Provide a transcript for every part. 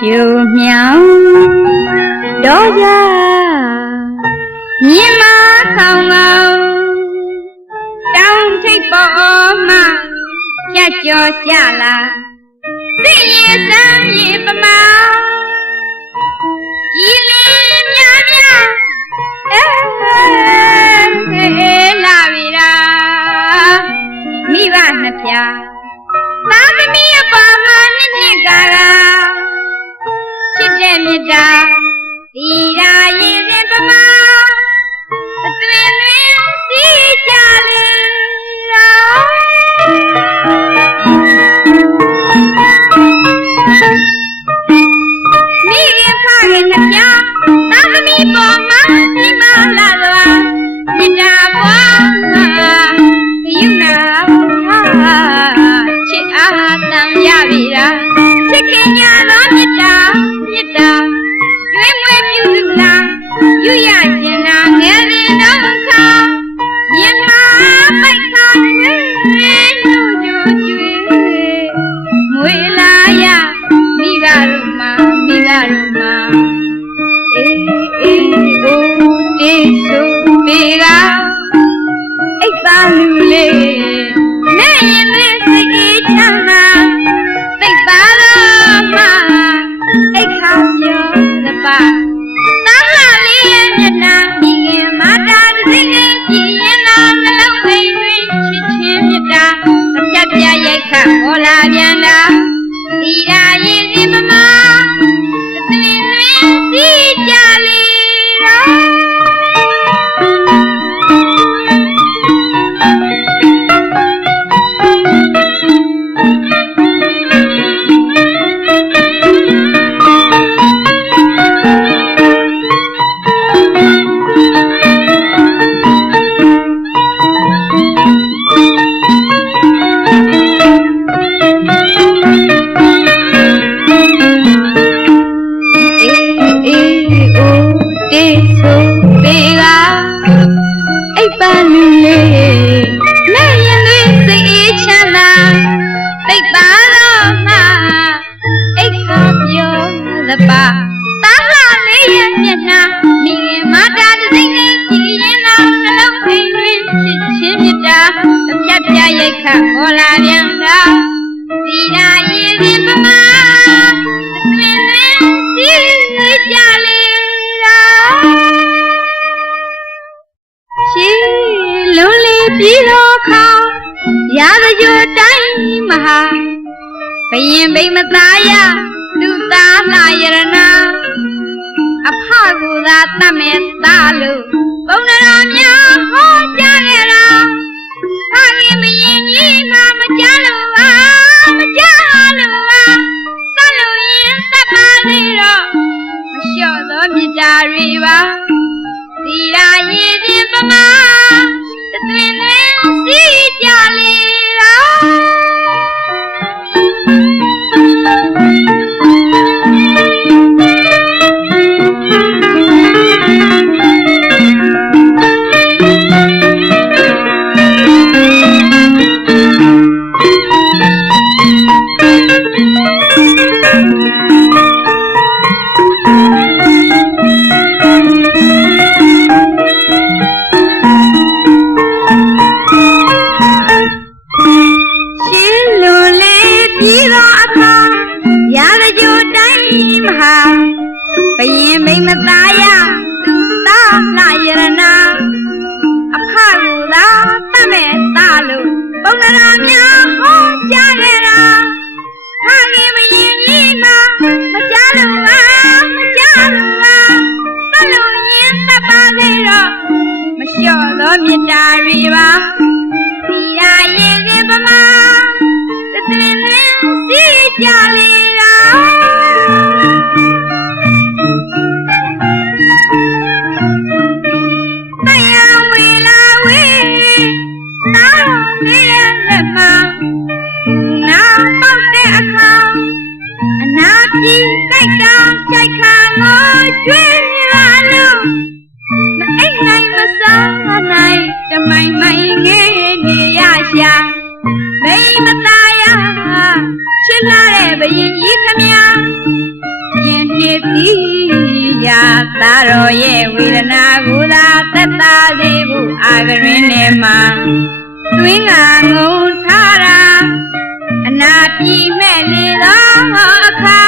chiều miao đó ra nhìn má không ngầu trong thích bỏ mà cha cho cha là dĩ nhiên sang gì mà mau chỉ lên nhà nhà la vida mi va na pya na mi pa ma ni ga ra chit de mit da di ra yin sin pa ma twin twin si cha le ra mi ge kha ge na pya na mi pa ma ni ma la la mit da bwa yu na chit a tam ya vi ra chit ke nya lo mit daရွေးမွေးပြုစုလာယူရခြင်းနာငယ်ရင်တော့ခါမြင်မာပိုက်ခါနေညူညူကျွေးမွေလာရမိဘတို့မှာအေးအိုးတေးဆိုပေကအိပ်ပါလူလေးနဲ့ရင်လေးစိတ်အေးချမ်းသာသိပါတော့မှအိတ်ခါပြောသပါသားလာလေးရဲ့မျက်နှာမိခင်မာတာစိတ်လေးကြည်ရင်တော့နှလုံးအိမ်တွင်ချစ်ချင်းမြတ်တာအပြတ်ပြရိုက်ခတ်ပေါ်လာပြန်တာဒီရာရင်စီမမသွင်းသွင်းစီကြလေပေါ်လာပြန်တာဒီရာရင်ဒီပမာသွင်းသွင်းစီကြလေတာရှေးလုံးလေးပြီးတော့ခါရာဇဂိုတိုင်းမဟာဘယင်ဘိမသားရသူသားလာယရနာအဖကူသာတတ်မဲ့သားလို့ဘုံတော်များဟောကြားခဲ့တာဟာခင်မရင်ကြီးမှမကြလို့ပါမကြလို့ပါသတ်လို့ရင်သတ်ပါသေးတော့မလျှော့သောမြစ်တာတွေပါဒီရာရင်စဉ်ပမာသွင်းသွင်းစီကြလေတာဘယင်မိမသားရသူသားလာယရနာအဖကူသာတတ်မဲ့သားလို့ဘုံတော်များဟောကြားခဲ့တာဟာခင်မရင်ကြီးမှမကြလို့ပါမကြလို့ပါသတ်လို့ရင်သတ်ပါသေးတော့မလျှော့သောမြတ်တာတွေပါဒီရာရင်စဉ်ပမာသွင်းသွင်းစီကြလေတာတိုက်တောင်ကြိုက်ခါငိုကျွေးလာလို့မအိမ်နိုင်မစားနိုင်တမိုင်မိုင်ငယ်နေရရှာမိမသားရချစ်လာတဲ့ဘယင်ကြီးခမ တော်ရဲ့ဝေဒနာကိုသာသက်သာစေဖို့အာဂရင်းနဲ့မှာတွင်းကငုံထားတာအနာပြေမဲ့လေသောအခါ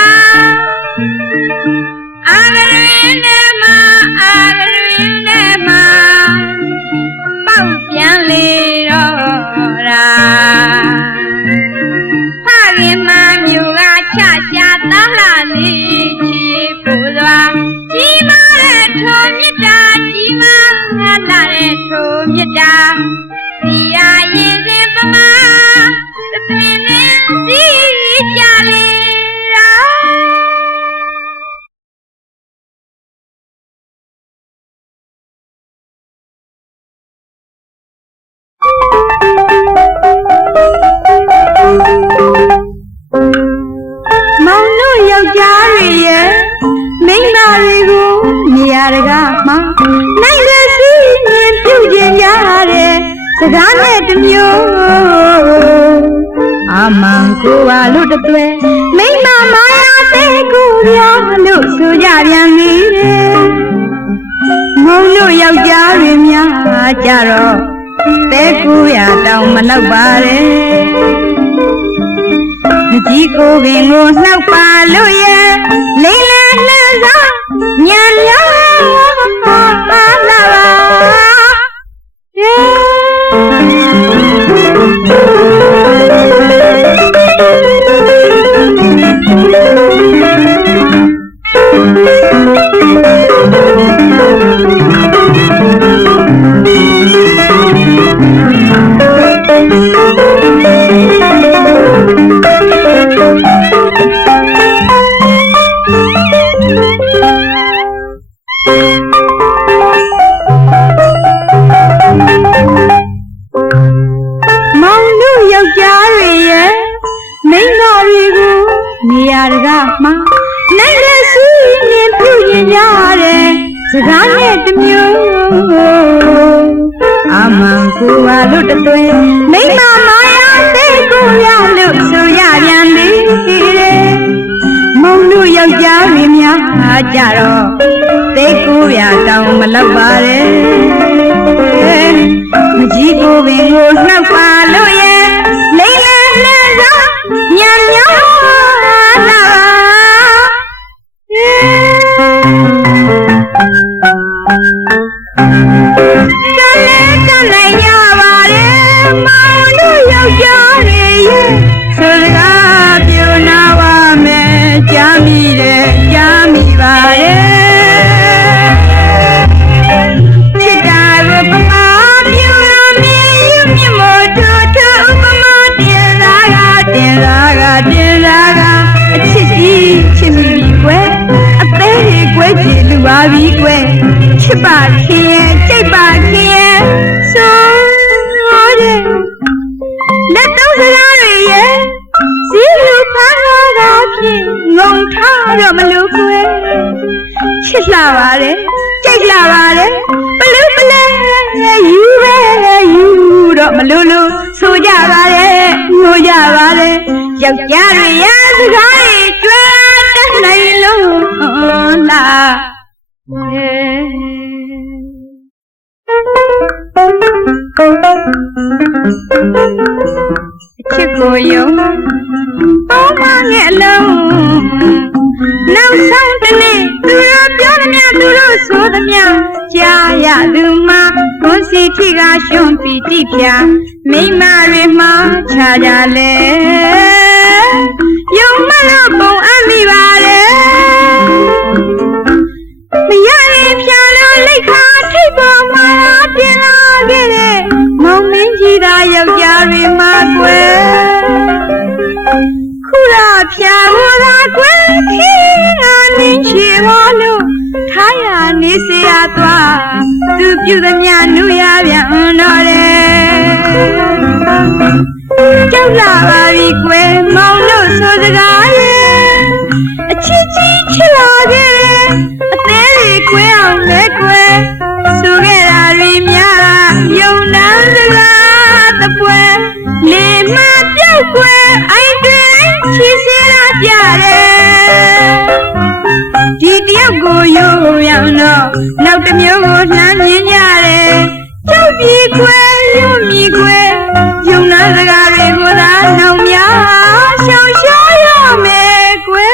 အာဂရင်းနဲ့မှာပေါက်ပြန်လေတော့တာဖခင်မမျိုးကချရှာသားလာလေးချီပို့စွာကြီးမားတဲ့ထိုမြတ်တာကြီးမားလာတဲ့ထိုမြတ်တာဒီရာရင်စင်ပမာသသွင်နဲ့စီကြလေမောင်တို့ယောက်ျားတွေရဲ့မိန်းမတွေကိုနေရာတကာမှာနိုင်ရစီမြင်ပြုတ်ကျင်ကြတဲ့စကားနဲ့တစ်မျိုးအမှန်ကိုပါလို့တသွဲမိန်းမမာယာသေးကိုပြောလို့ဆိုကြပြန်ပြီမောင်တို့ယောက်ျားတွေများကြတော့တဲကိုရတောင်မလောက်ပါနဲ့ကြီးကိုပင်ကိုနှောက်ပါလို့ရဲ့လိမ့်လန်းလှစွာညံလာပါလာပါစကားနဲ့တစ်မျိုးအမှန်ကိုပါလို့တသွင်းမိမမာယာသေးကိုရလို့ဆိုရပြန်ပြီတဲ့မုံတို့ယောက်ျားတွေများကြတော့သေးကိုရတောင်မလောက်ပါနဲ့မကြီးကိုပင်ကိုနှောက်ပါလို့ရဲ့လိမ့်လန်းလှစွာညံညောလာတလဲရပါတယ်မောင်တို့ယောက်ျားတွေရဲ့ဆိုစကားပြောနာပါမယ်ကြားမိတယ်ကြားမိပါတယ်ချစ်တာကိုပမာပြောရမည်မြတ်မို့တို့တို့ဥပမာတင်လာကအချစ်ကြီးချစ်မိပြီကွယ်အသေးလေးကွယ်ချီလူပါပြီကွယ်ချစ်ပါခင်ရဲ့ကြိတ်ပါခင်ရဲ့ဆိုတဲ့လက်သုံးစကားတွေရဲ့စီလူဖားတာဖြင့်ငုံထားတော့မလို့ကွယ်ချစ်လာပါတယ်ကြိတ်လာပါတယ်ဘလူးပလဲယူပဲယူတော့မလို့လို့ဆိုကြပါတယ်ငိုကြပါတယ်ယောက်ျားတွေရဲ့စကားတွေကြွယ်တက်နိုင်လို့လားအချစ်ကိုယုံပေါ်မငဲ့လုံးနောက်ဆုံးတနေ့သူတို့ပြောသမျှသူတို့ဆိုသမျှကြားရသူမှာကိုယ်စီထိကရှုံးပီတိဖြာမိမတွေမှာခြားကြလေယုံမလို့ပုံအပ်မိပါတယ်မရရင်ဖြာလို့လိတ်ခါထိပ်ပေါ်မှာပြင်လာခဲ့တဲ့မောင်မင်းကြီးသားယောက်ျားတွေမှာကွယ်ခုရဖြာလို့သာကွယ်ခင်းငါနင်းချေဘောလို့ထားရနေစေရသွားသူပြုသမျှနုရပြန်တော့တယ်ကြောက်လာပါပြီကွယ်မောင်တို့ဆိုစကားရဲ့အချစ်ကြီးချစ်လာခဲ့တယ်အသေးလေးကွယ်အောင်လဲကွယ်ဆိုခဲ့တာတွေများယုံနာစကားတပွဲလေမပြောက်ကွယ်အိုက်တွေချစ်စရာပြတယ် ဒီတယောက်ကိုရိုးရောင်တော့နောက်တစ်မျိုးကိုလှမ်းမြင်ကြတယ်ကြောက်ပြီးခွဲရုံမိခွဲယုံနာစကားတွေကိုသာနောင်များရှောင်ရှားရမယ်ကွယ်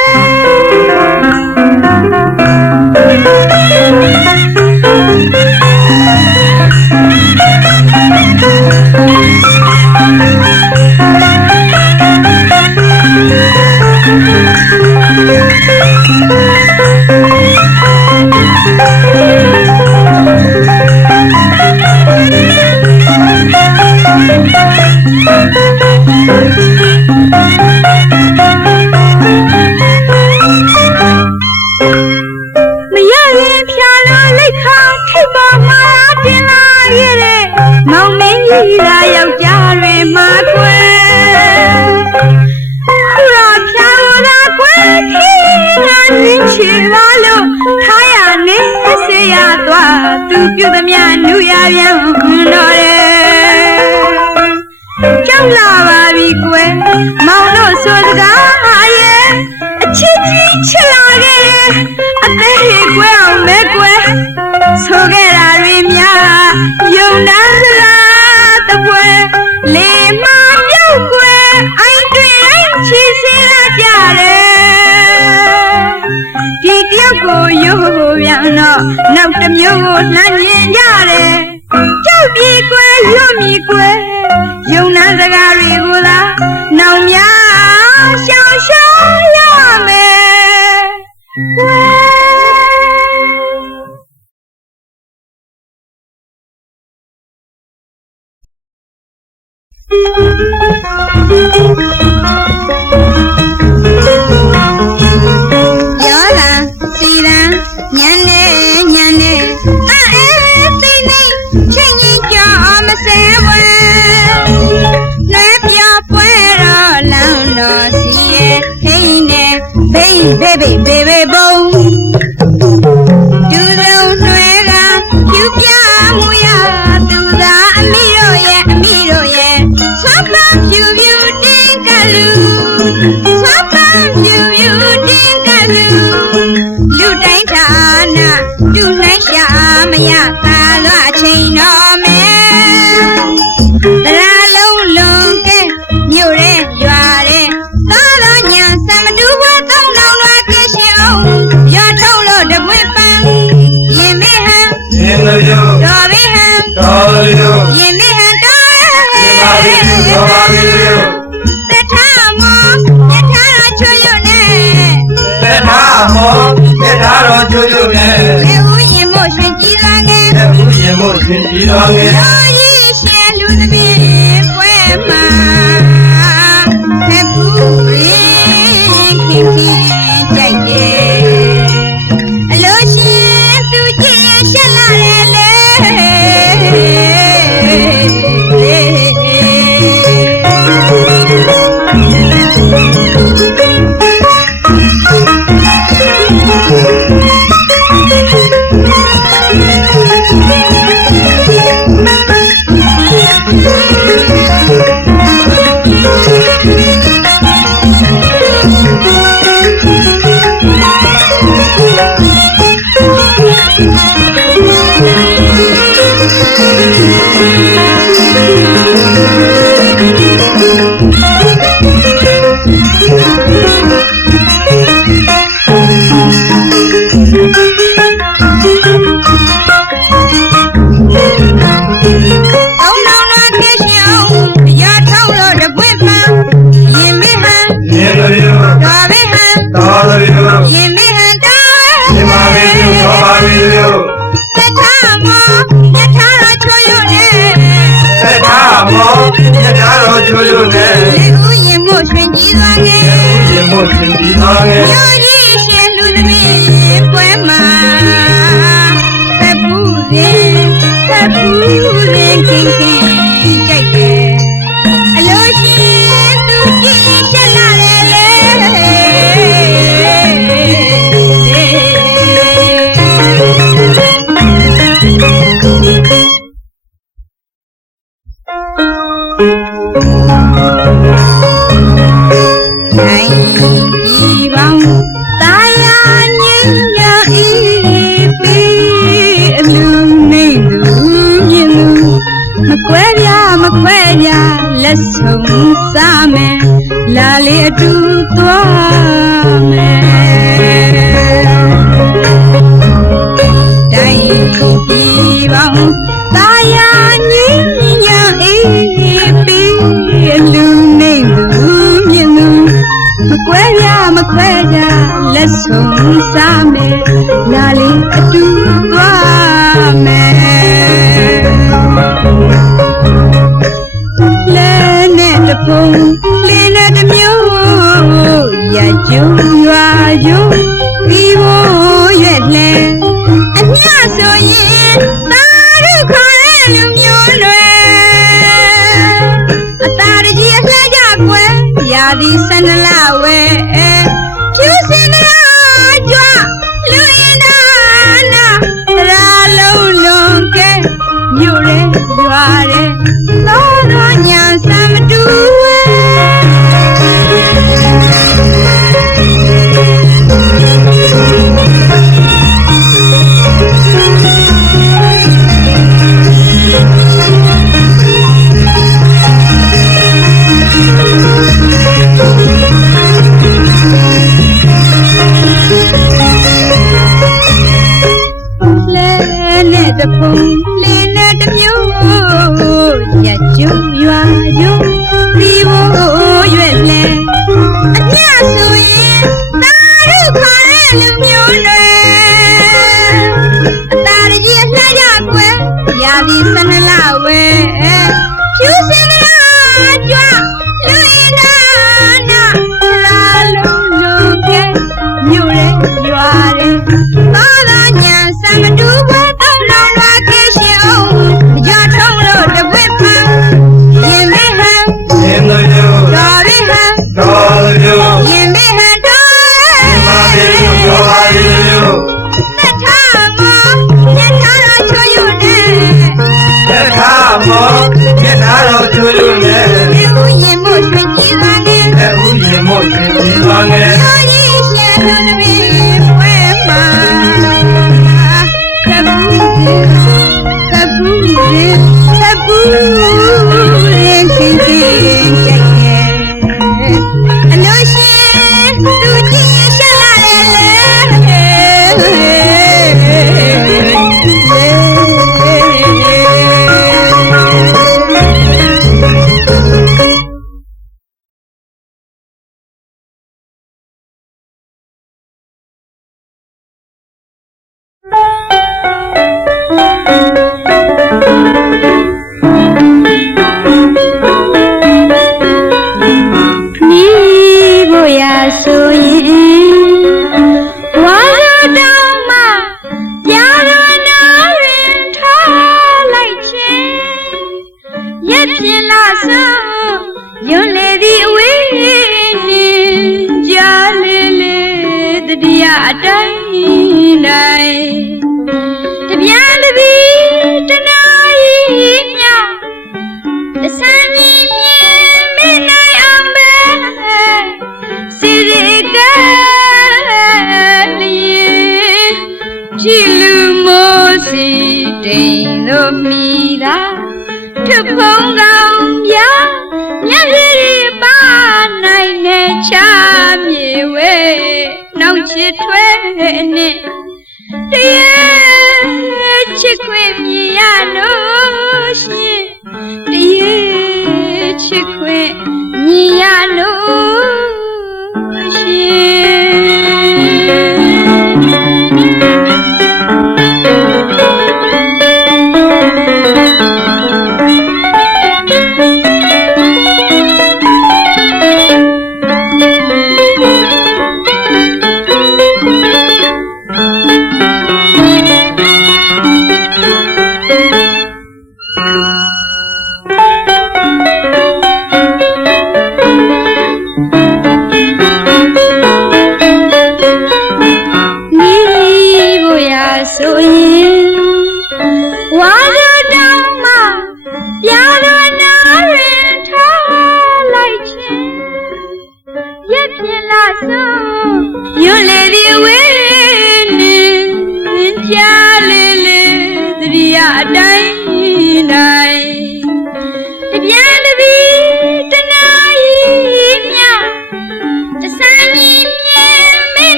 လာယောက်ျားတွေမှာကွယ်ခုတော့ဖြာလို့သာကွယ်ခေငါသိချင်ပါလို့ထားရနေစေရသွားသူပြုသမျှနူရပြန်တော့တယ်ကြောက်လာပါပြီကွယ်မောင်တို့ဆိုစကားဟာရဲ့အချစ်ကြီးချစ်လာခဲ့အသေးကြီးကွယ်အောင်မဲကွယ်ဆိုခဲ့တာတွေများယုံနာစလားတပွဲလေမပြုတ်ကွယ်အိုင်တွင်ချီစင်းလာကြတယ်ဒီတယောက်ကိုရိုးပြန်တော့နောက်တစ်မျိုးကိုလှမ်းမြင်ကြတယ်ကြောက်ပြီးကွယ်ရွတ်မိကွယ်ယုံနာစကားတွေကိုသာနောင်များရှောင်ရှားရမယ်ကွယ်ရောလာစီရန်ညံနေညံနေအဲသိနေချိန်ကြီးကြောင်မစဲဝဲလွဲပြော်ပွဲတော့လောင်းတော်စီရဲ့ဟိနေဘေးဘေးဘေးဘေးဘေးဘုံသူတို့နှွဲကကျူပြမှုရသူသာအမိတို့ရဲ့အမိတို့ရဲ့ဆွမ်းပန်းပြူပြူတင်းကလူဆွမ်းပန်းပြူပြူတင်းကလူလူတိုင်းဌာနသူနှိုင်းရှာမရသာလွအချိန်တော်မယ်တရားလုံးလုံးကဲမြို့ရဲရွာရဲသာတော်ညာစမတူဘသုံးလောင်လွားကရှင်အောင်ရထုံးလို့တပွင့်ပန်းရင်မေဟံရင်မယုတော်ဘေဟံတော်ယုရင်မေဟံတော်ရင်ပါပြီတော်ပါပြီသထမောယထာတော်ချွတ်ရွနဲ့သထမောယထာတော်ချွတ်ရွနဲ့လေဦးရင်မို့ရှင်ကြည်လာငယ်လေဦးရင်မို့ရှင်ကြည်လာငယ်ရောကြီးရှင်လူသမီးပွဲမှာလက်ဘူးရင်ခင်ခင်ကြိုက်တယ်အလို့ရှင်သူကြည့်ရှက်လာတယ်လေနိုင်ဒီပေါင်းသာယာညင် သွားမယ်တိုင်းပြည်ပေါင်းသာယာငြိမ်းချမ်းအေးပြီးလူနေလူမြင်လူမကွဲပြားမခွဲကြလက်ဆုံးစားမယ်လာလေအတူသွားမယ်လဲနဲ့တဖုံလင်းနဲ့တမျိုးရကျုံရွာကျုံပြီးဖို့ရဲ့လဲအမြဆိုရင်သာရခေါ်တဲ့လူမျိုးတွေအသာတကြီးအလှကြကွယ်ရာဒီ12လဝဲဖြူစင်ရာကြွလူရင်နာနာရာလုံးလုံးကဲမြို့ရဲရွာရဲသောတော်ညာစံမတူတဖုံလေးနဲ့တမျိုးရကျုံရွာကျုံပြီးဖို့ရွက်လဲအမြဆိုရင်သာရခေါ်တဲ့လူမျိုးတွေအသာတကြီးအလှကြကွယ်ရာဒီ12လဝဲဖြူစင်ရာကြွလူရင်နာနာလာလုံးလုံးကဲမြို့ရဲရွာရဲသာသာညာစံမတူဘူး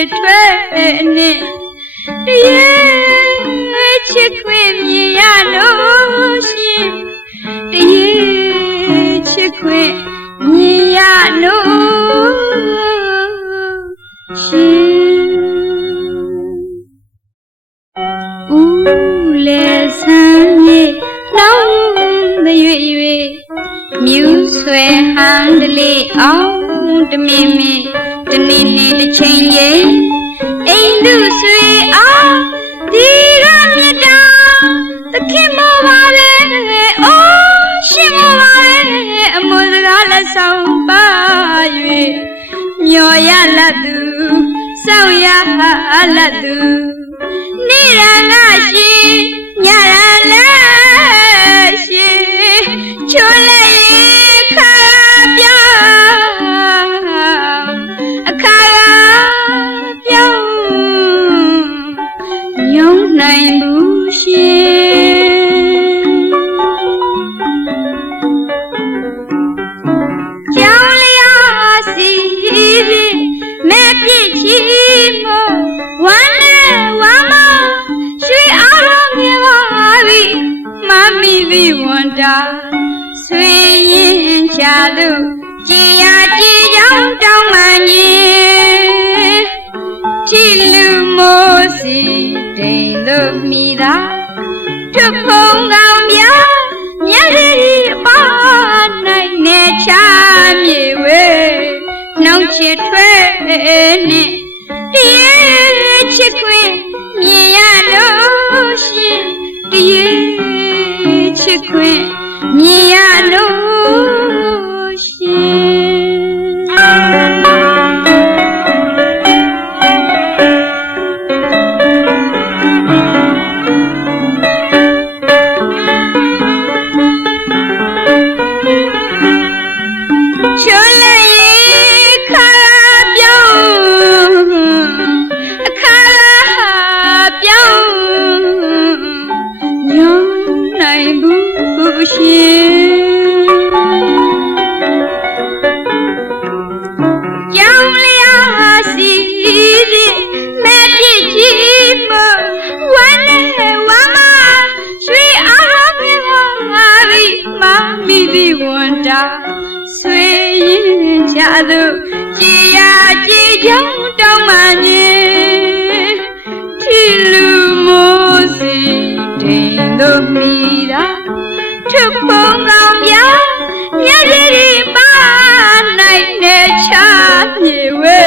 စ်ထွဲနဲ့တရေချစ်ခွင့်မြင်ရလို့ရှင်တရေချစ်ခွင့်မြင်ရလို့ရှင်ဦးလေဆန်းမြေလောင်းရွေရွေမြူးဆွဲဟန်တလေးအောင်တမင်းမင်းတနေ့နေ့တစ်ချိန်ရဲ့အိမ်သူဆွေအောင်ဒီရမြတ်တာသခင်မပါလေအိုးရှင်မပါလေအမွန်စကားလက်ဆောင်ပါ၍မျော်ရလတ်သူစောင့်ရလတ်သူနေရငါရှိညရလည်းရှိချိုးလေးခါပြောင်းအခါပြောင်းညုံနိုင်ဘူးရှင်ကြောင်လျာစီမဲ့ပြည့်ချီမို့ဝမ်းနဲ့ဝမ်းမရွှေအားလုံးမြင်ပါပြီမမီပြီဝန်တာဆွေရင်ချလို့ကြည်ရကြည်ကြောင်းတောင်းမှန်ကြီးကြည်လူမိုးစီတိမ်လို့မိသာထွတ်ဖုံကောင်းပြမျက်ရည်ပါနိုင်နေချမြေဝဲနှောင်းချစ်ထွဲနဲ့တရေချစ်ခွင့်မြင်ရလို့ရှင်တရေချစ်ခွင့်မြင်ရလို့ရှင်ချိုးလေးခါပြောင်းအခါပြောင်းညုံနိုင်ဘူးရှင်ကြောင်လျာစီမဲ့ပြည့်ချီမို့ဝမ်းနဲ့ဝမ်းမရွှေအားမြင်ပါပြီမမီပြီဝန်တာဆွေရင်ချသူကြည်ရကြည်ကြောင်းတောင်းမှန်ကြီးထီလူမိုးစီတိမ်တို့မိသာထွတ်ဖုံကောင်းပြမျက်ရည်ပါနိုင်နေချမြေဝဲ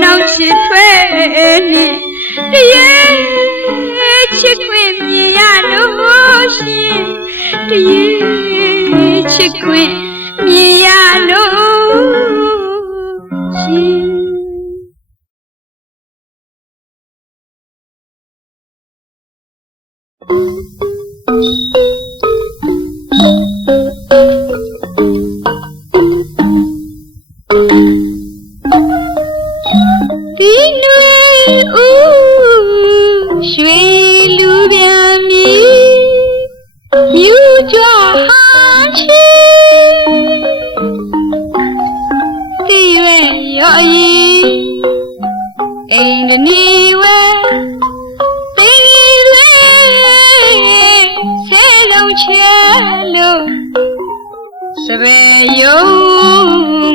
နှောင်းချစ်ထွဲနဲ့တရေချစ်ခွင့်မြင်ရလို့ရှင်တရေချစ်ခွင့်မြင်ရလို့ရှင်ဒီနွေဦးရွှေလူပြန်မီမြူးကြဟန်ချီတီရွေရော်ရီအိမ်တနီဝဲသိရွေဆဲလုံးချဲလို့စပယ်ယုံ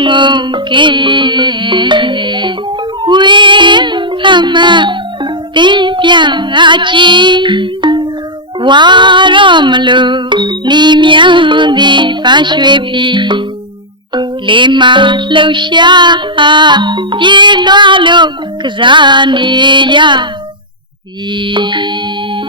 ငုံကင်းဝင်းဖမတင်းပြငါချီဝါတော့မလို့နီမြောင်းသည်ပါရွှေပြီလေးမလှူရှာပြေးလွှားလို့ကစားနေရပြီ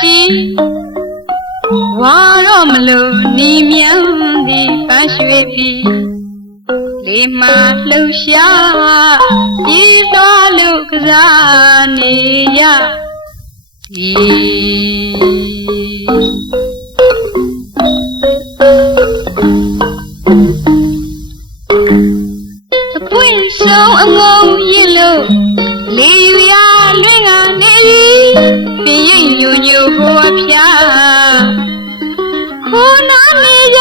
ကြီးဝါတော့မလို့နီမြန်သည်ပန်းရွှေပြီးလေးမလှူရှာပြေးသွားလို့ကစားနေရအပွင့်ဆုံးအငုံရင်လို့လေယူရလွင့်ကနေပင်ရိပ်ညိုညိုဘဝဖြာခေါ်နာနေကြ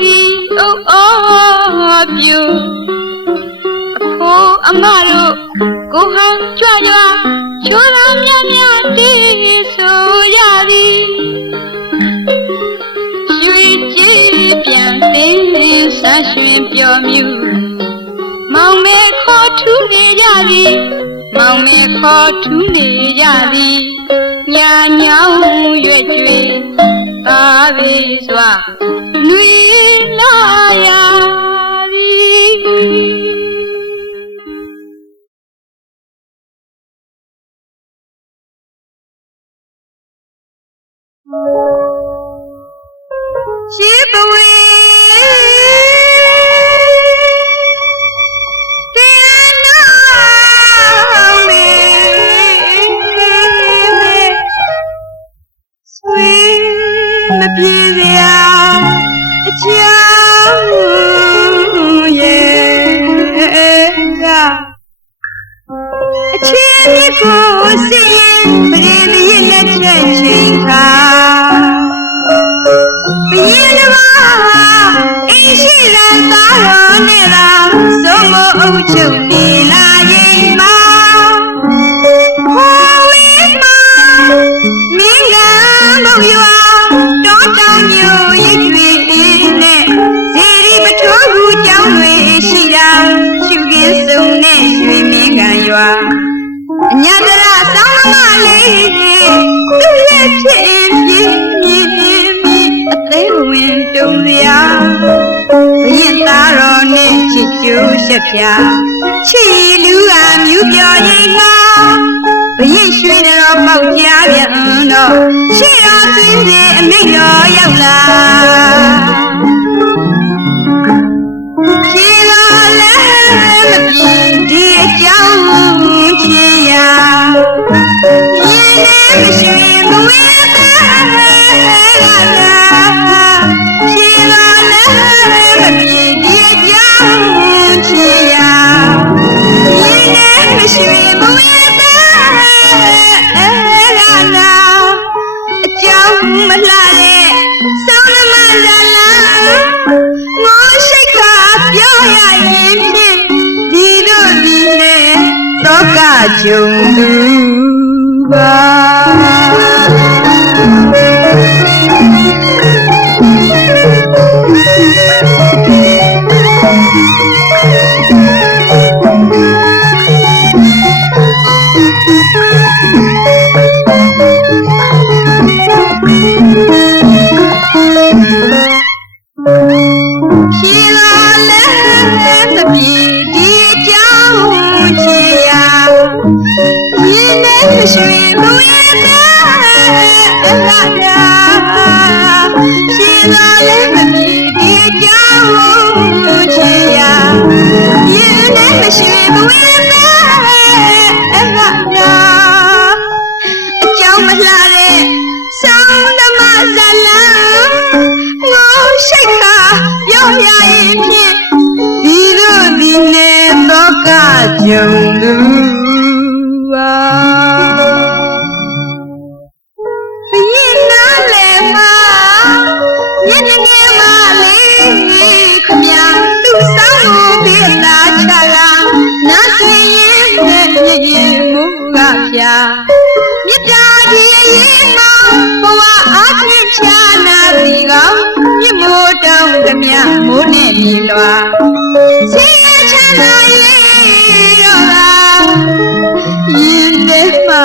ပြီအိုးအော်ပြူအခိုးအမတို့ကိုဟန်ကြွကြွချိုးလာမြတ်မြတ်တည်ဆိုရသည်ရွှေကြည်ပြန်တင်ဆန်းရွှင်ပျော်မြူမောင်မဲခေါ်ထူးနေကြသည်မောင်မဲခေါ်ထူးနေကြသည်ညာညောင်းရွက်ကြွေသာပေစွာလွေလာရသည်ရှိပဝေတရားနာမေဆွေမပြေရအကြောင်းရဲ့အချင်းကိုစီပရိသေလက်ချက်ချင်းခါဘီလမအင်းရှိရန်သားတော်နဲ့သာသုံးမအုပ်ချုပ်နေလာရင်မှာခေါ်ဝေးမှာမင်းကဘုံရွာတောတောင်မျိုးရိပ်တွေနဲ့ဇေရီပထိုးကူကျောင်းတွေရှိတာရှုခင်းစုံနဲ့ရွှေမင်းကရွာအညာတရဆောင်းမလေးသူ့ရဲ့ဖြစ်ပြင်းအသေးဝင်တုံစရာဘရင်သားတော်နဲ့ချစ်ကျိုးဆက်ပြချီလူကမြူပြော်ရင်မှာဘရင်ရွှေတော်ပေါက်ကြပြန်တော့ရှေ့တော်သွင်းစီအမိတ်တော်ရောက်လာရှေ့တော်လည်းမပြေဒီအကြောင်းချေရရင်လည်းမရှိမဝေးပါရှိလာလည်းမပြေဒီအကြောင်းချေရရင်လည်းမရှိမဝေးပါအကြောင်းမလှတဲ့ဆောင်းလမလာလာငိုရှိခါပြောရရင်ဖြင့်ဒီတို့ဒီနဲ့တော့ကကြုံသူပါရွှေမွေးတာရှင်းလာလည်းမမြင်ဒီကြောင်ချေရရင်လည်းမရှိမဝေးပါအကြောင်းမလှတဲ့ဆောင်းသမားဇလာငိုရှိခါပြောရရင်ဖြင့်ဒီလိုဒီနဲ့တော့ကကြုံသူပါဘရင်နားလေမှာညနေနေမှာလေးခမသူ့ဆောင်းကိုပြေးလာချလာနားဆွေရင်နဲ့ရင်မူကပြမြစ်တာကြီးရင်မှာဘဝအားဖြင့်ချာနာစီကောင်မြစ်မိုးတောင်းခမမိုးနဲ့မြည်လွာဆေးရချမ်းသာရဲ့တော့လားရင်ထဲမှာ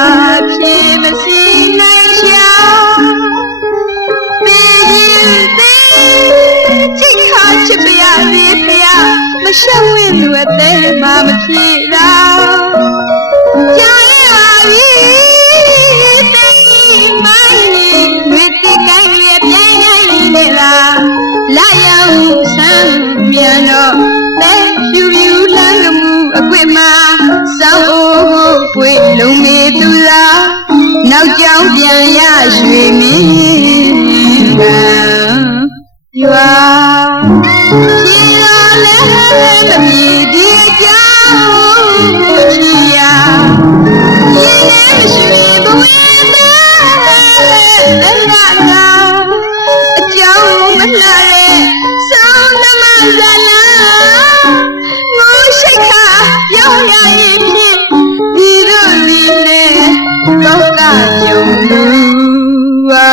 ဖြေမရှိနိုင်ရှာချစ်ပြရသေးဖျားမရှောင်ဝင်သူအသေးမှမဖြစ်တော့ကြာရပါပြီတိမ်မ ကြောင်ပြန်ရရွှေမင်းကရွာဖြေတော်လဲသမီးဒီကြောင်ချီယာရင်နဲ့မရှိဘဝနဲ့လာလာအကြောင်းမလှတဲ့ဆောင်းသမားဇလာငိုရှိတ်ခါပြောင်းရရင်ဖြင့်ဒီတို့ဒီနဲ့လောကကြုံလို့ပါ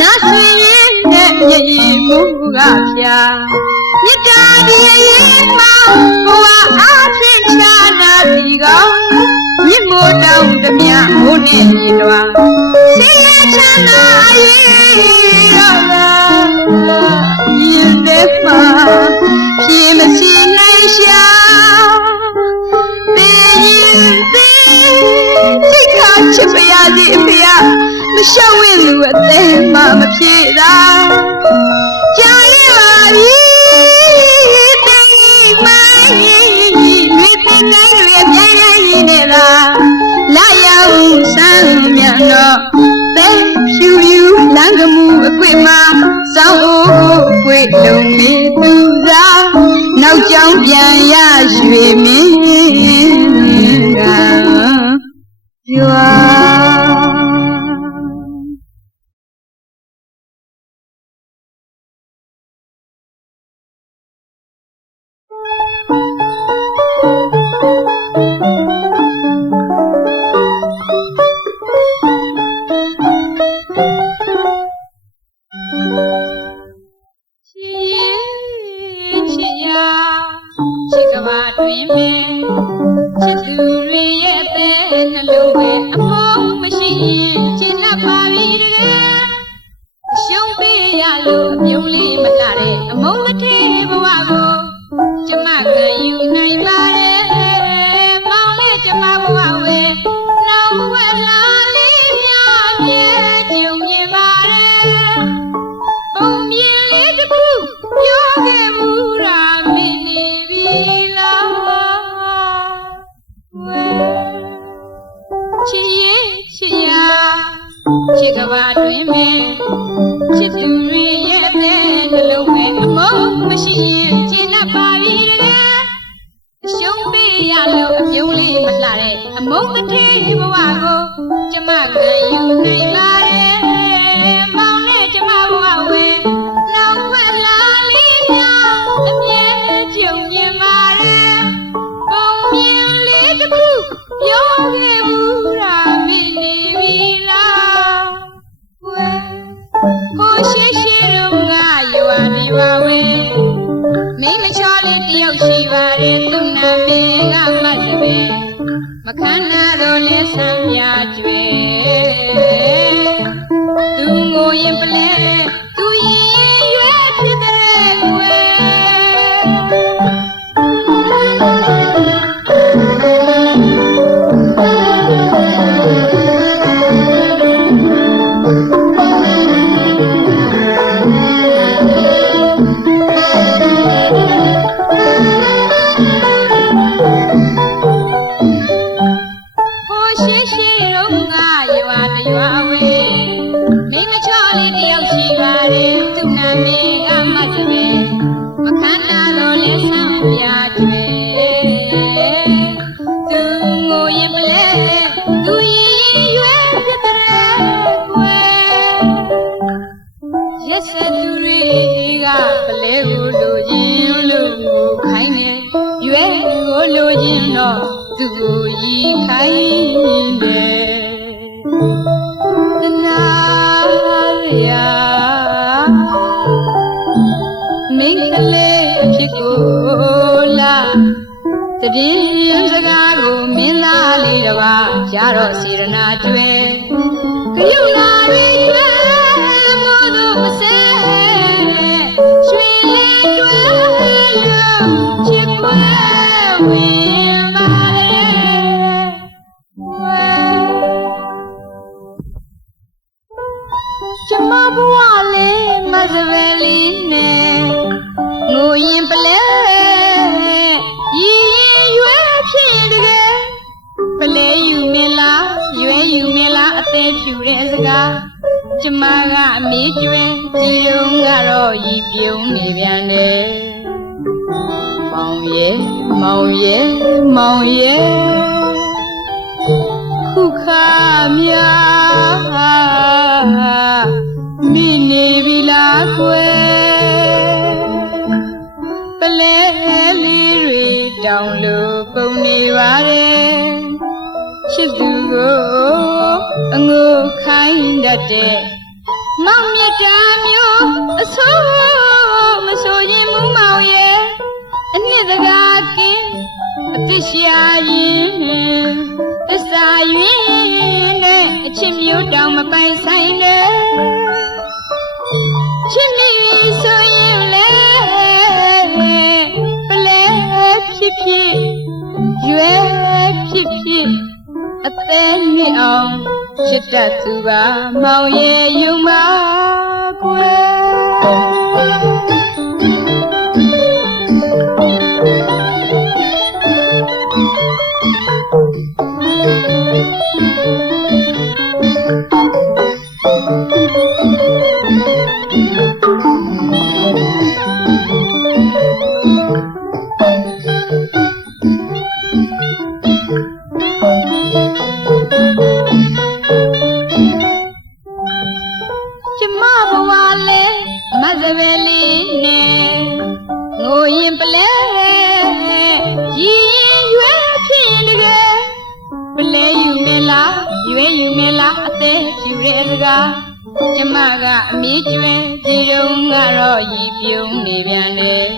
နာဆွေရင်နဲ့မျက်ရည်မူကဖြာမြတ်တာဒီရင်မှာဘဝအားဖြင့်ချာနာဒီကောင်မြင့်မိုးတောင်းသမျှမိုးနဲ့ရေလွာဆင်းရဲချမ်းသာရေးရောလားရင်ထဲမှာဖြေမရှိနိုင်ရှာတေးရင်သေးစိတ်ခါချစ်ပါရစေအဖေမရှောင်ဝင်လူအသေးမှမဖြေတာကြာရပါပြီတိမ်မိုင်းရွေးတင်နိုင်ရွေးပြိုင်ရည်နဲ့လားလာရောက်ဆန်းမြန်တော့သဲဖြူဖြူလမ်းကမှုအကွေ့မှာစောင်းအိုးပွေလုံးနေသူစားနောက်ကြောင်ပြန်ရရွှေမင်းကရွာတည်င်းစကားကို င်းသားလေးတစ်ပါးရတော့စေရနာတွေ့ကယုနာရီရွယ်မို့သူမစဲရွှေလေးတွေ့လို့ချစ်ခွဲဝင်ပါလေကျမဘဝလေးမစပယ်လေးနဲ့ငိုရင်ပလဲရီရွယ်ဖြစ်တကယ်ပလဲယူမလားရွယ်ယူမလားအသေးဖြူတဲ့စကားကျမကအမေးကျွဲကြည်ုံကတော့ရီပြုံးနေပြန်တယ်မောင်ရဲ့မောင်ရဲ့မောင်ရဲ့ခုခါမြာမိနေပြီလားကွယ်ပလဲလေးတွေတောင်လို့ပုံနေပါတယ်ချစ်သူကိုအငိုခိုင်းတတ်တဲ့မောင်မြတ်တာမျိုးအဆိုးမဆိုရင်မူမောင်ရဲ့အနှစ်တကားကင်းအသက်ရှာရင်သစ္စာရွင်နဲ့အချစ်မျိုးတောင်မပိုင်ဆိုင်နဲ့ချစ်မိဆိုရင်လေပလဲဖြစ်ဖြစ်ရွယ်ဖြစ်ဖြစ်အသက်နဲ့အောင်ချစ်တတ်သူပါမောင်ရဲ့ယုံပါကွယ်ကျမဘဝလေးမစပယ်လေးနဲ့ငိုရင်ပလဲရီရွယ်ဖြစ်တကယ်ပလဲယူမလားရွယ်ယူမလားအသေးဖြူတဲ့စကားကျမကအမေးကျွဲကြည်ုံကတော့ရီပြုံးနေပြန်တယ်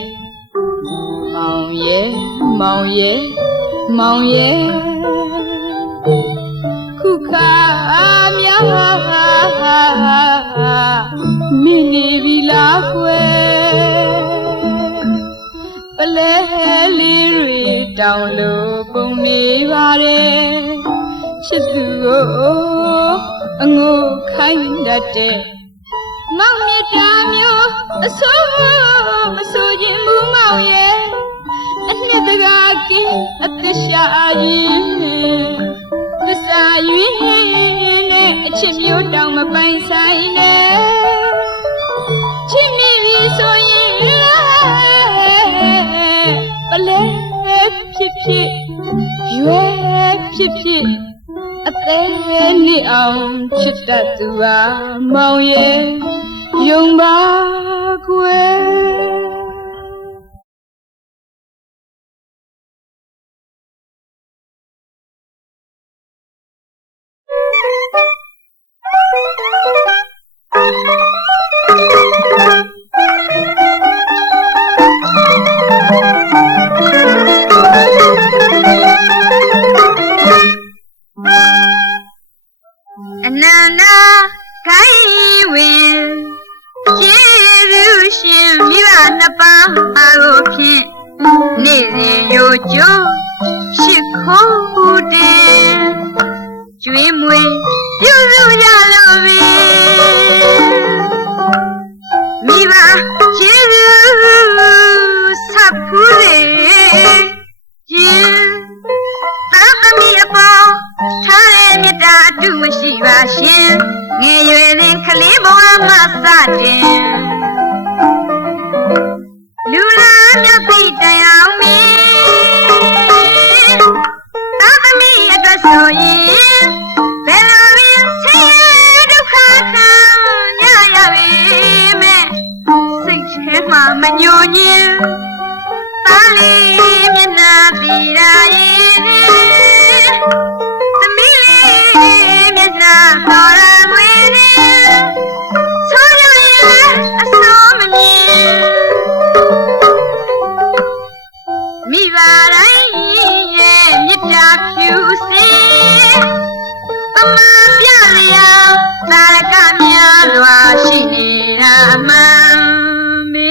မောင်ရဲ့မောင်ရဲ့မောင်ရဲ့ခုခါမြာမိနေပြီလားကွယ်ပလဲလေးတွေတောင်လို့ပုံနေပါတယ်ချစ်သူကိုအငိုခိုင်းတတ်တဲ့မောင်မြတ်တာမျိုးအဆိုးမဆိုရင်မူမောင်ရဲ့အနှစ်တကားကင်းအသက်ရှာရင်သစ္စာရွင်နဲ့အချစ်မျိုးတောင်မပိုင်ဆိုင်နဲ့ချစ်မိပြီဆိုရင်ပလဲဖြစ်ဖြစ်ရွယ်ဖြစ်ဖြစ်အသေးနဲ့အောင်ချစ်တတ်သူပါမောင်ရဲ့ယုံပါကွယ်အနန္တခိုင်းဝင်ကျေးဇူးရှင်မိဘနှစ်ပါးအားကိုဖြင့်နေ့စဉ်ရိုကြိုးရှိခိုးတင်ကျွေးမွေးပြုစုကြလို့ပြီမိဘကျေးဇူးဆက်ဖူးလေရင်သာသမီအပေါ်ထားတဲ့မေတ္တာအတုမရှိပါရှင်ငယ်ရွယ်စဉ်ကလေးဘဝမှစတင်လူလာမြတ်တိတရားမီသာသမီအတွက်ဆိုရင်ဘယ်လိုပင်ဆင်းရဲဒုက္ခခံရရပေမဲ့စိတ်ထဲမှာမညှို့ညင်သားလေးမျက်နှာတည်ရရင်သမီးလေးမျက်နှာတော်ရမွေးဆိုရရင်အစိုးမမြင်မိဘတိုင်းရဲ့မြစ်တာဖြူ စွာရှိနေတာမှန်မေ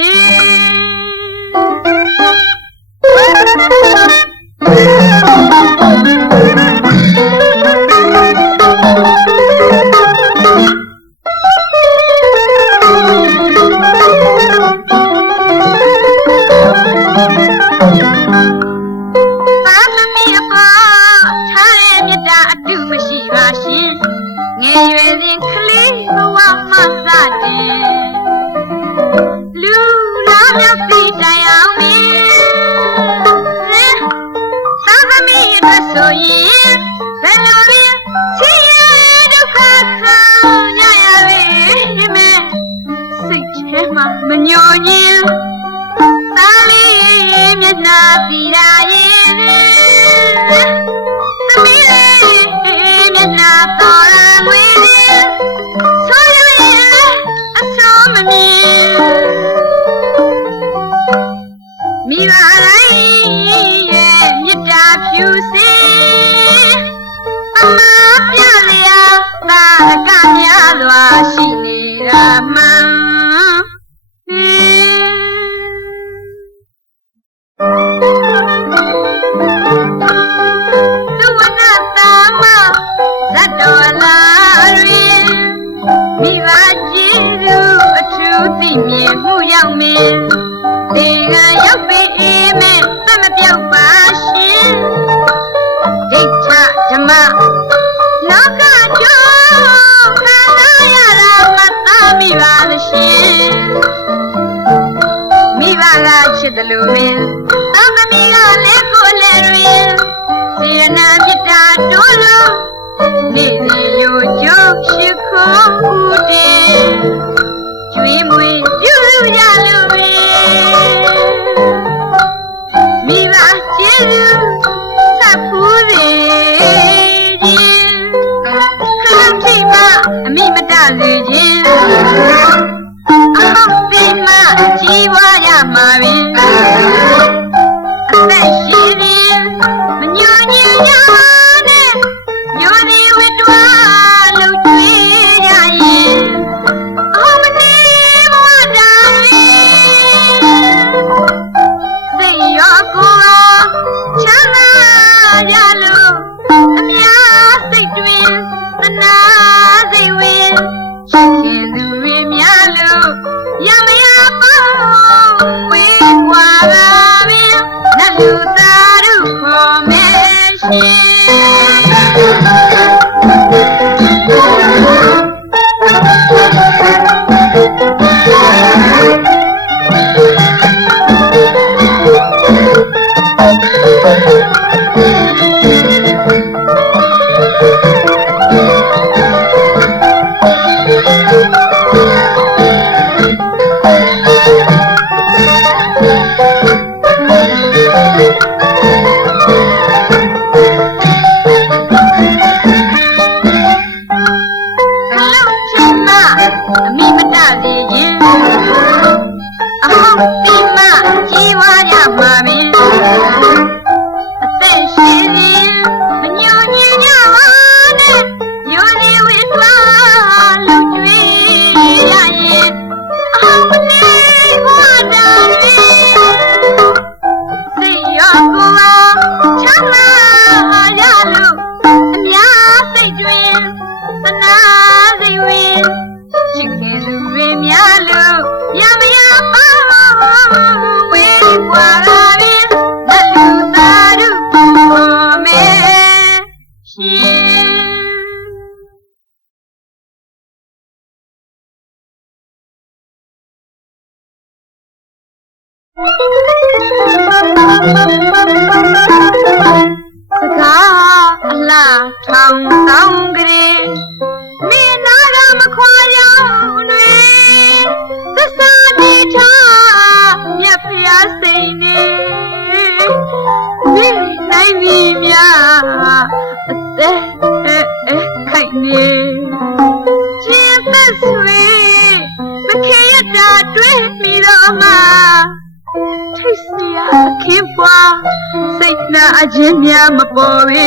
အချင်းများမပေါ်ပေ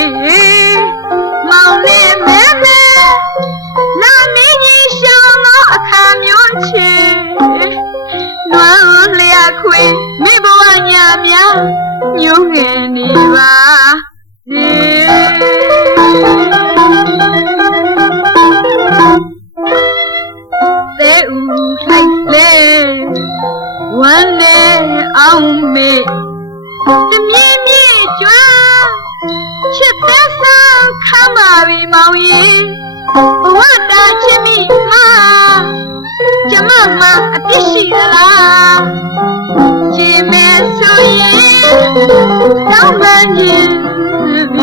မောင်လေးမဲမဲလာမင်းကြီးရှောင်းသောအခ ခွေမိဘဝညာများညှိုးငယ်နေပါစေသဲဥလိုက်လေဝမ်းနဲ့အောင်မေတမြင့်မြင့်ကြွားချစ်သက်ဆောင်ခမ်းပါပြီမောင်ရင်ဘဝတာချစ်မိမှာကျမမှာအပြစ်ရှိသလားကြည်မဲ့ဆိုရင်တောင်းပန်ခြင်း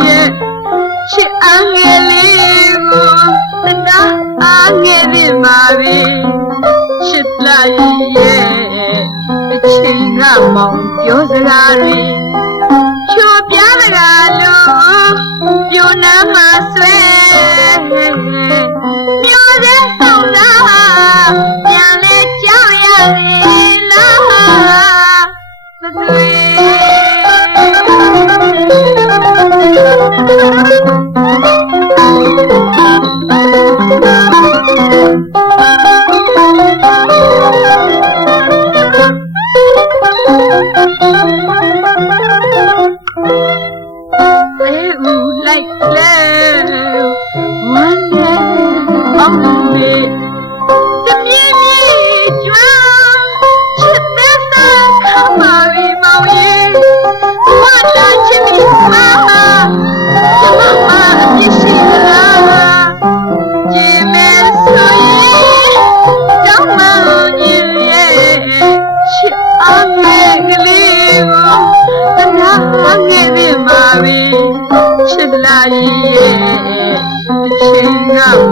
ရဲ့ချစ်အားငယ်လေးကိုတနာအားငယ်နေမှာပဲချစ်လိုက်ရဲ့အချိန်ကမောင်ပြောစကားတွေချိုပြစကားလို့ပြိုနာမှာဆွဲမျောတဲ့ဆုံးလားပြန်လဲကြောက်ရလေလားမသွေ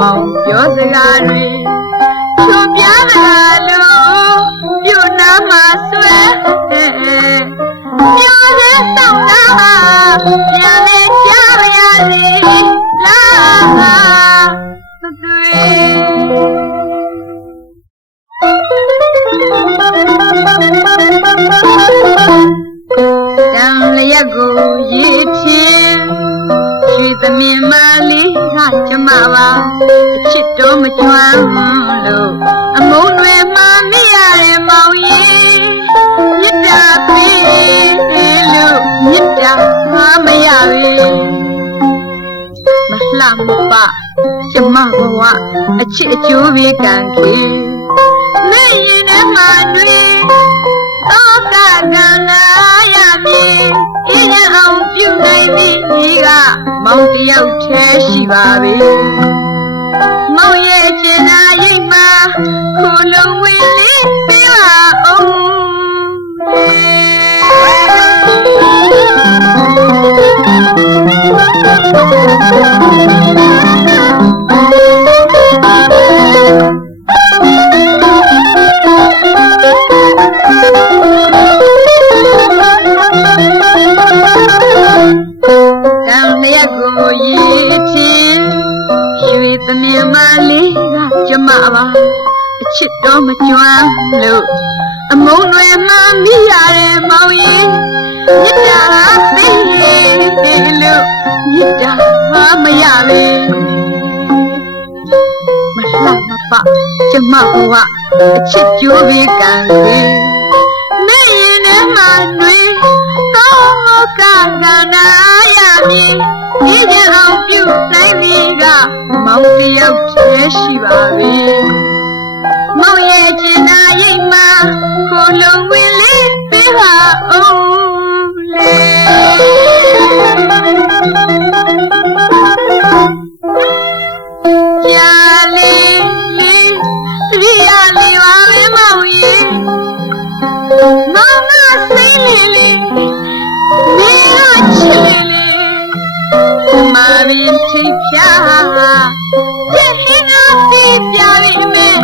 မောင်ပြောစကားတွေချိုပြတာလို့ပြိုနာမှာဆွဲမျောတဲ့ဆောင်လားပြန်လဲကြားရလေလားမသွေတံလျက်ကိုရေထင်းရွှေသမင်မလေးကကျမပါအချစ်တော့မကျွမ်းလို့အမုန်းတွေမှမရတဲ့မောင်ရင်မြတ်တာပေးလို့မြတ်တာမရပဲမလှမပကျမဘဝအချစ်အကျိုးပေးကံခေမဲရင်ထဲမှာတွေသောကကံနာရမည်အေးရအောင်ပြုနိုင်ပြီကြီးကမောင်တယောက်တည်းရှိပါပြီမောင်ရဲ့အကျဉ်းသာရိတ်မှာခုလုံးဝင်လေးပေးပါအောင်အချစ်တော့မကျွမ်းလို့အမုန်းတွေမှမိရတဲ့မောင်ရင်မြတ်တာပေးလို့မြတ်တာမရပဲမလှမပကျမဘဝအချစ်ကြိုးပေးကံကြီးမဲရင်ထဲမှာတွေသောကကနာရမည်ဒီကြအောင်ပြုနိုင်ပြီကမောင်တယောက်တည်းရှိပါပြီမောင်ရဲ့ကျင်နာရိတ်မှာခိုလုံးဝင်လေးပေးပါဦးလေကြာလေးလေးရိယာလေးပါပဲမောင်ရဲ့မောင်မစိမ့်လေးလေးနေရချစ်လေးလေးမာရင်ထိပ်ဖြာပြည့်ဟင်းအစီပြရမယ်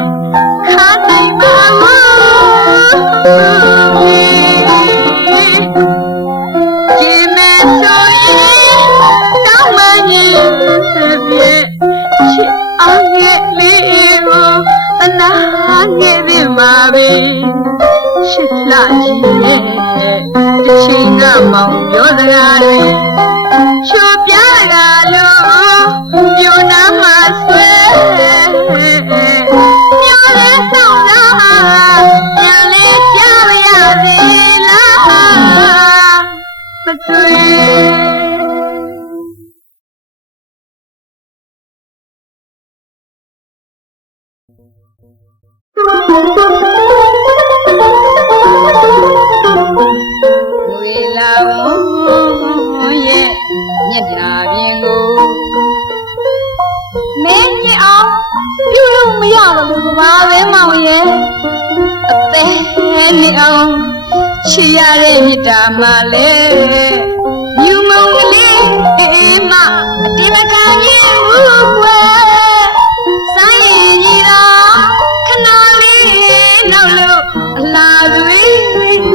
ခါနိုင်ပါဘူးဒီမဲ့ဆိုရင်တောင်းမရင်ပြည့်ချစ်အားရဲ့လေးကိုအနာငယ်နေမှာပဲချစ်လာကြီးရဲ့တစ်ချိန်ကမောင်ပြောစကားတွေချိုပြတာလို့ပြိုနာမှာဆွဲမျောတဲ့ဆောင်လားပြန်လေးကြားရစေ နေအောင်ချစ်ရတဲ့မြတ်တာမလဲမြူမုံကလေးမအတိမခံရင်ဘူးကွယ်ဆိုင်ရင်ကြီးတော့ခဏလေးနောက်လို့အလားတွေ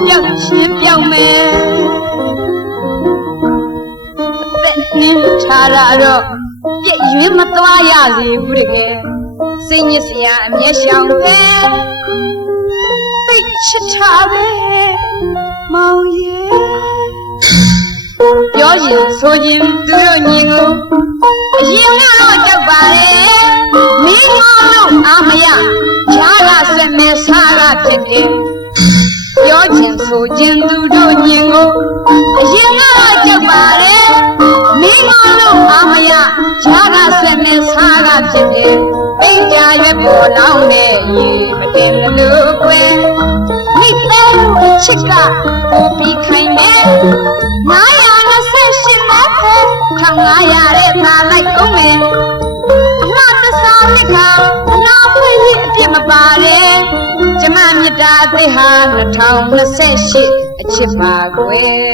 ရောက်ချင်းပြောင်းမယ်အသက်နှင်းထားတာတော့ပြည့်ရွေးမသွားရစေဘူးတကယ်စိတ်ညစ်စရာအမျက်ရှောင်ပဲသိချစ်ထားပဲမောင်ရဲ့ပြောရင်ဆိုရင်သူတို့ညီကိုအရင်ကတော့ကြောက်ပါလေမင်းမောင်လို့အာမရဈာကဆက်မဲစားကဖြစ်တယ်ပြောခြင်းဆိုခြင်းသူတို့ညီကိုအရင်ကတော့ကြောက်ပါလေမင်းမောင်လို့အာမရဈာကဆက်မဲစားကဖြစ်တယ်ပိတ်ကြရွက်ပေါ်လောင်းနေရေမတင်လို့ကွယ်မိသေးလို့ချစ်ကပို့ပြီးခိုင်းမယ်928လက်ပဲ1500တဲ့သာလိုက်ကုန်မယ်အမှတ်တစားလက်ခါအနာဖွင့်ရင်အပြစ်မပါတဲ့ကျမမြတ်တာအသိဟာ2028အချစ်ပါကွယ်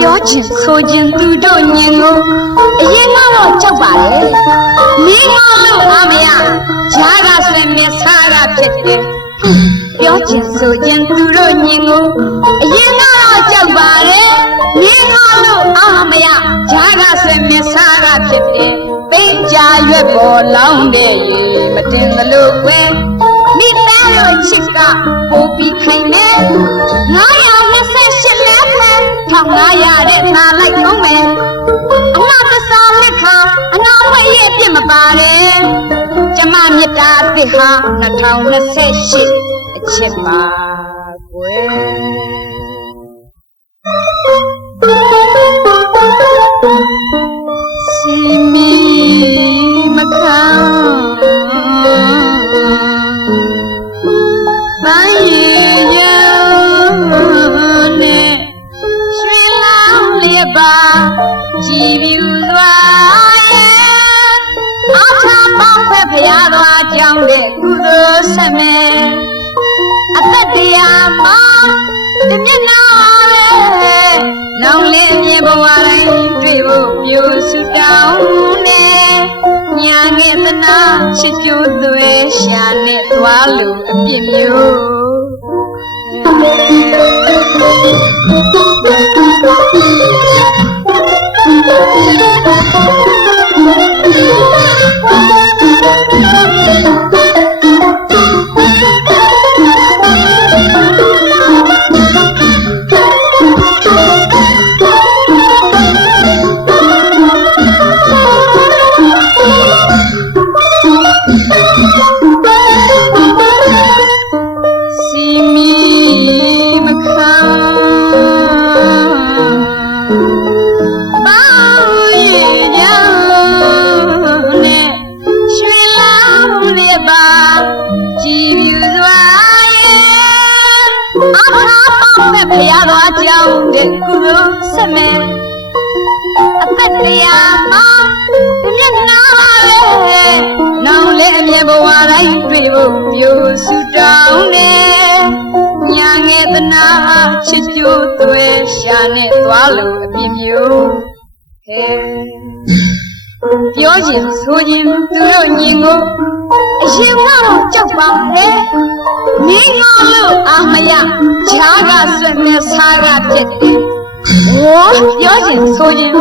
ပြောခြင်းဆိုခြင်းသူတို့ညင်ကိုအရင်ကတော့ကြောက်ပါလေမင်းမလို့အာမရဈာကဆွေမြစားကဖြစ်တယ်ပြောခြင်းဆိုခြင်းသူတို့ညင်ကိုအရင်ကတော့ကြောက်ပါလေမင်းမလို့အာမရဈာကဆွေမြစားကဖြစ်တယ်ပိတ်ကြရွက်ပေါ်လောင်းတဲ့ရေမတင်သလိုကွယ်မိသားတို့ချစ်ကပို့ပြီးခိုင်းမယ်928လက်ပဲ1500တဲ့သာလိုက်ကုန်မယ်အမှတ်တစားလက်ခါအနာဝဲရဲ့ပြစ်မပါတဲ့ကျမမြတ်တာအသစ်ဟာ2028အချစ်ပါကွယ်စီမီမခံပိုင်းရနဲ့ရွှေလောင်းလေးပါကြည်ပြူစွာရဲ့အားထားပေါင်းဖက်ဖျားသွားကြောင်းတဲ့ကုသိုလ်ဆက်မယ်အသက်တရားမှာတမျက်နှာပဲနောင်လေးမြေဘဝတိုင်းတွေ့ဖို့ပြိုစုတောင်းနဲ့ညာငယ်သနာချစ်ကြိုးသွဲရှာနဲ့သွားလို့အပြစ်မျိုးဖျားသွားကြောင်းတဲ့ကုသိုလ်ဆက်မယ်အသက်တရားမှာတမျက်နှာပဲနောင်လေအမြဲဘဝတိုင်းတွေ့ဖို့ပြိုစုတောင်းတယ်ညာငယ်သနာချစ်ကြိုးသွဲရှာနဲ့သွားလို့အပြစ်မျိုးဟဲပြောခြင်းဆိုခြင်းသူတို့ညီကိုအရင်ကတော့ကြောက်ပါလေမင်းငါလို့အာမရဈာကဆွဲနဲ့စားကဖြစ်တယ်ဟောပြောခြင်းဆိုခြင်း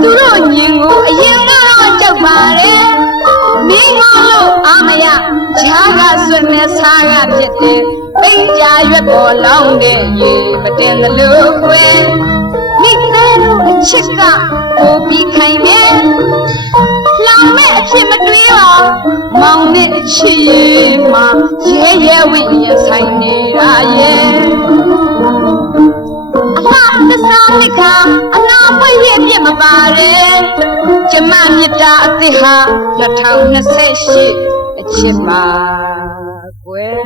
သူတို့ညီကိုအရင်ကတော့ကြောက်ပါလေမင်းငါလို့အာမရဈာကဆွဲနဲ့စားကဖြစ်တယ်ပိတ်ကြရွက်ပေါ်လောင်းတဲ့ရေမတင်သလိုကွယ်မိသားတို့အချစ်ကပို့ပြီးခိုင်းမယ်လောင်မဲ့အဖြစ်မတွေးပါမောင်နဲ့အချစ်ရဲ့မှာရဲရဲဝင့်ရဆိုင်နေတာရဲ့ သစာနိခါအနာပွင့်ရဲ့ပြစ်မပါတယ်ကျမမြတ်တာအသစ်ဟာ2028အချစ်ပါကွယ်